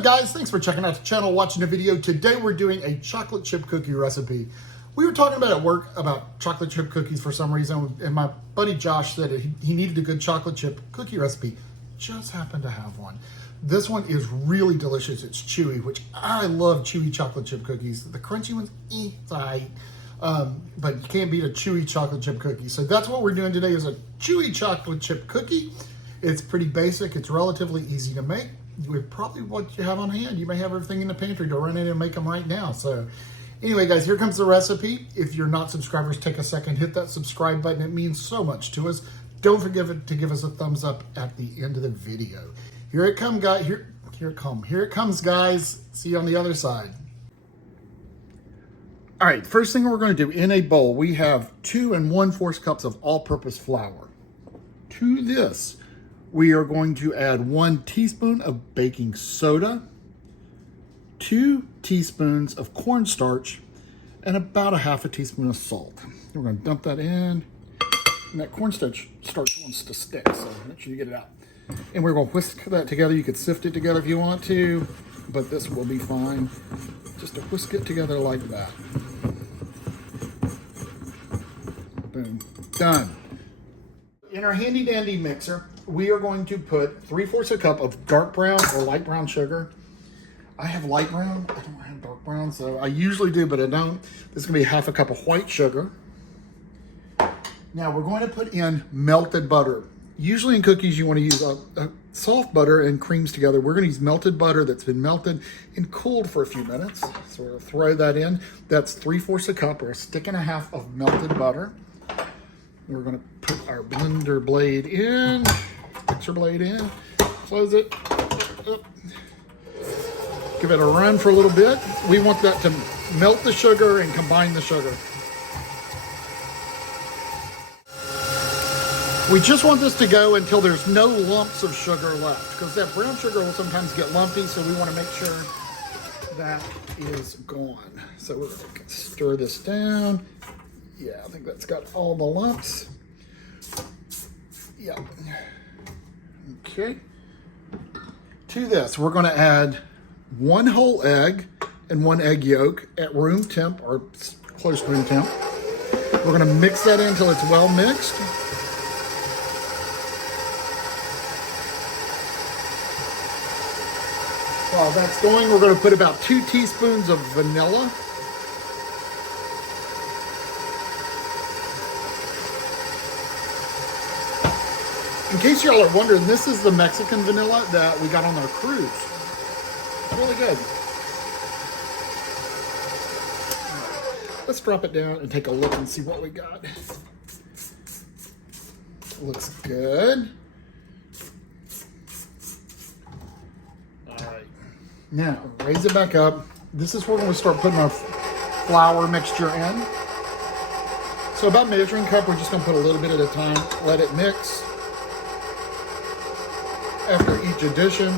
up, guys? Thanks for checking out the channel, watching the video. Today we're doing a chocolate chip cookie recipe. We were talking about at work about chocolate chip cookies for some reason, and my buddy Josh said he needed a good chocolate chip cookie recipe. Just happened to have one. This one is really delicious. It's chewy, which I love chewy chocolate chip cookies. The crunchy ones, but you can't beat a chewy chocolate chip cookie. So that's what we're doing today, is a chewy chocolate chip cookie. It's pretty basic. It's relatively easy to make. With probably what you have on hand. You may have everything in the pantry to run in and make them right now. So anyway, guys, here comes the recipe. If you're not subscribers, take a second, hit that subscribe button. It means so much to us. Don't forget to give us a thumbs up at the end of the video. Here it comes, guys. Here it comes, guys. See you on the other side. All right, first thing we're going to do, in a bowl, we have 2 1/4 cups of all-purpose flour. To this, we are going to add 1 teaspoon of baking soda, 2 teaspoons of cornstarch, and about 1/2 teaspoon of salt. We're going to dump that in, and that cornstarch wants to stick, so make sure you get it out. And we're going to whisk that together. You could sift it together if you want to, but this will be fine. Just to whisk it together like that. Boom, done. In our handy dandy mixer, we are going to put 3/4 cup of dark brown or light brown sugar. I have light brown, I don't have dark brown, so I usually do, but I don't. This is gonna be 1/2 cup of white sugar. Now we're going to put in melted butter. Usually in cookies, you wanna use a soft butter and creams together. We're gonna use melted butter that's been melted and cooled for a few minutes. So we're gonna throw that in. That's 3/4 cup or 1.5 sticks of melted butter. We're gonna put our blender blade in, mixer blade in, close it, give it a run for a little bit. We want that to melt the sugar and combine the sugar. We just want this to go until there's no lumps of sugar left, because that brown sugar will sometimes get lumpy, so we want to make sure that is gone. So we're gonna stir this down. Yeah, I think that's got all the lumps. Yeah. Okay. To this, we're going to add 1 whole egg and 1 egg yolk at room temp or close to room temp. We're going to mix that in until it's well mixed. While that's going, we're going to put about 2 teaspoons of vanilla. In case y'all are wondering, this is the Mexican vanilla that we got on our cruise. Really good. Right. Let's drop it down and take a look and see what we got. Looks good. All right. Now, raise it back up. This is where we're going to start putting our flour mixture in. So about measuring cup, we're just going to put a little bit at a time. Let it mix. After each addition,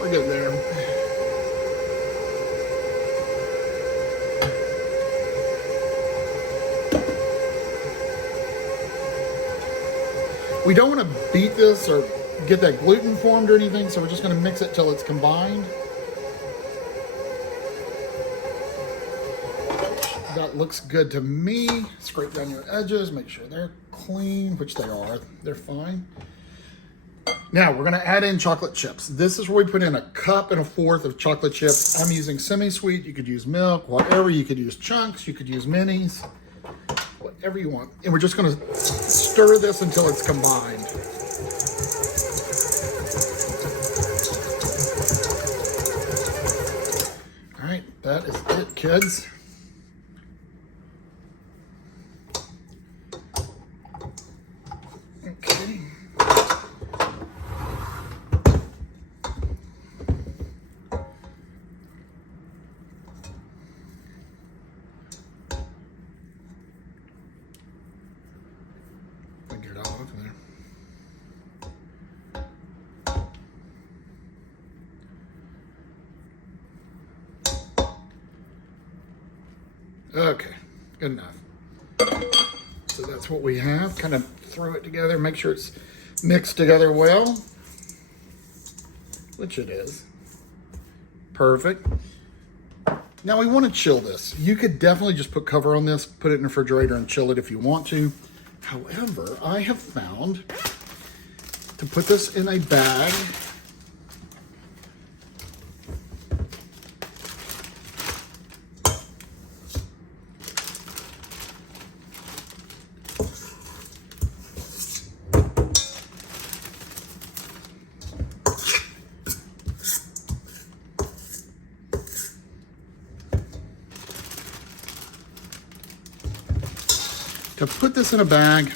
we're getting there. We don't want to beat this or get that gluten formed or anything, so we're just going to mix it till it's combined. That looks good to me. Scrape down your edges, make sure they're clean, which they are. They're fine. Now we're going to add in chocolate chips. This is where we put in 1 1/4 cup of chocolate chips. I'm using semi-sweet. You could use milk, whatever. You could use chunks. You could use minis. Whatever you want. And we're just going to stir this until it's combined. All right, that is it, kids. Okay. Okay, good enough. So that's what we have. Kind of throw it together, make sure it's mixed together well, which it is. Perfect. Now we want to chill this. You could definitely just put cover on this, put it in the refrigerator and chill it if you want to. However, I have found to put this in a bag to put this in a bag,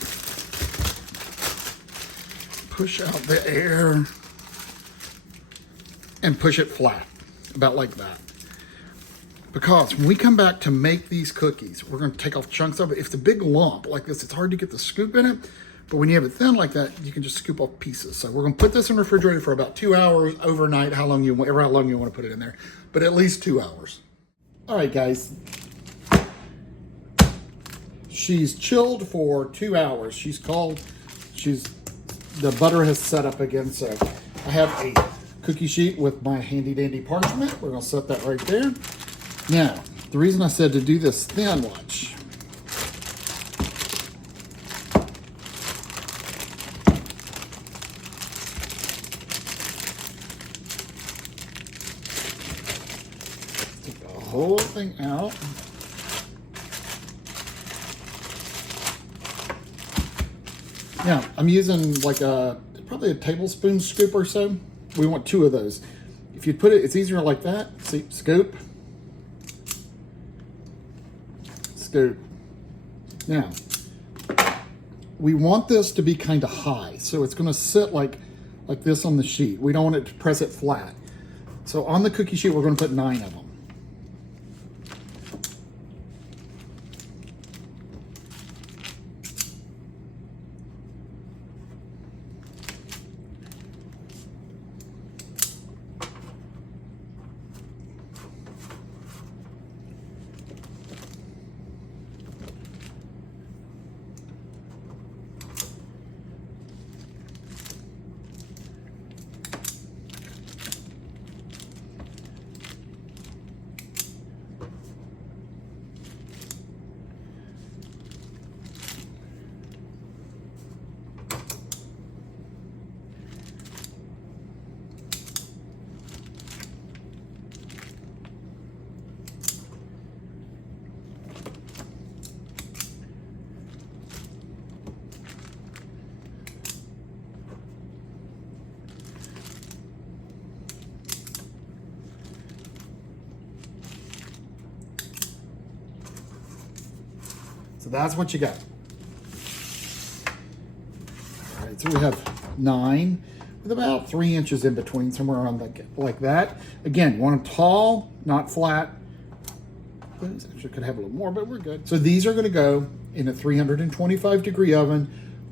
push out the air, and push it flat, about like that. Because when we come back to make these cookies, we're going to take off chunks of it. If it's a big lump like this, it's hard to get the scoop in it. But when you have it thin like that, you can just scoop off pieces. So we're going to put this in the refrigerator for about 2 hours overnight, how long you want to put it in there, but at least 2 hours. All right, guys. She's chilled for 2 hours. The butter has set up again. So I have a cookie sheet with my handy dandy parchment. We're gonna set that right there. Now, the reason I said to do this thin, watch. Take the whole thing out. Now, I'm using like probably a tablespoon scoop or so. We want 2 of those. If you put it, it's easier like that. See, scoop. Scoop. Now, we want this to be kind of high. So it's gonna sit like this on the sheet. We don't want it to press it flat. So on the cookie sheet, we're gonna put 9 of them. So that's what you got. All right, so we have 9 with about 3 inches in between, somewhere around like that. Again, you want them tall, not flat. Actually could have a little more, but we're good. So these are gonna go in a 325-degree oven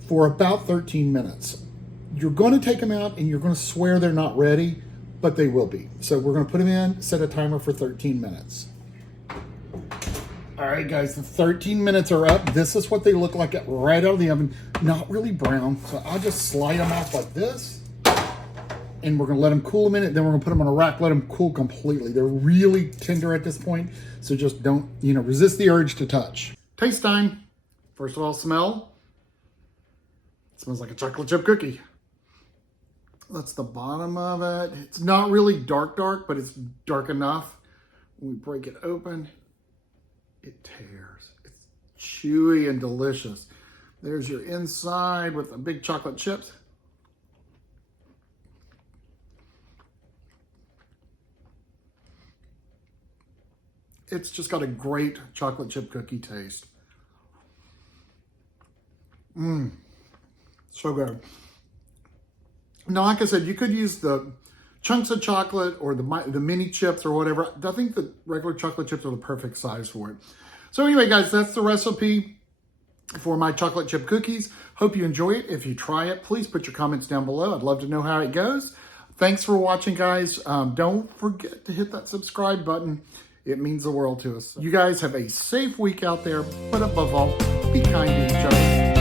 for about 13 minutes. You're gonna take them out and you're gonna swear they're not ready, but they will be. So we're gonna put them in, set a timer for 13 minutes. All right, guys, the 13 minutes are up. This is what they look like right out of the oven. Not really brown, so I'll just slide them off like this. And we're gonna let them cool a minute, then we're gonna put them on a rack, let them cool completely. They're really tender at this point, so just don't, resist the urge to touch. Taste time. First of all, smell. It smells like a chocolate chip cookie. That's the bottom of it. It's not really dark, but it's dark enough. When we break it open, it tears. It's chewy and delicious. There's your inside with the big chocolate chips. It's just got a great chocolate chip cookie taste. So good. Now, like I said, you could use the chunks of chocolate or the mini chips or whatever. I think the regular chocolate chips are the perfect size for it. So anyway, guys, that's the recipe for my chocolate chip cookies. Hope you enjoy it. If you try it, please put your comments down below. I'd love to know how it goes. Thanks for watching, guys. Don't forget to hit that subscribe button. It means the world to us. You guys have a safe week out there, but above all, be kind to each other.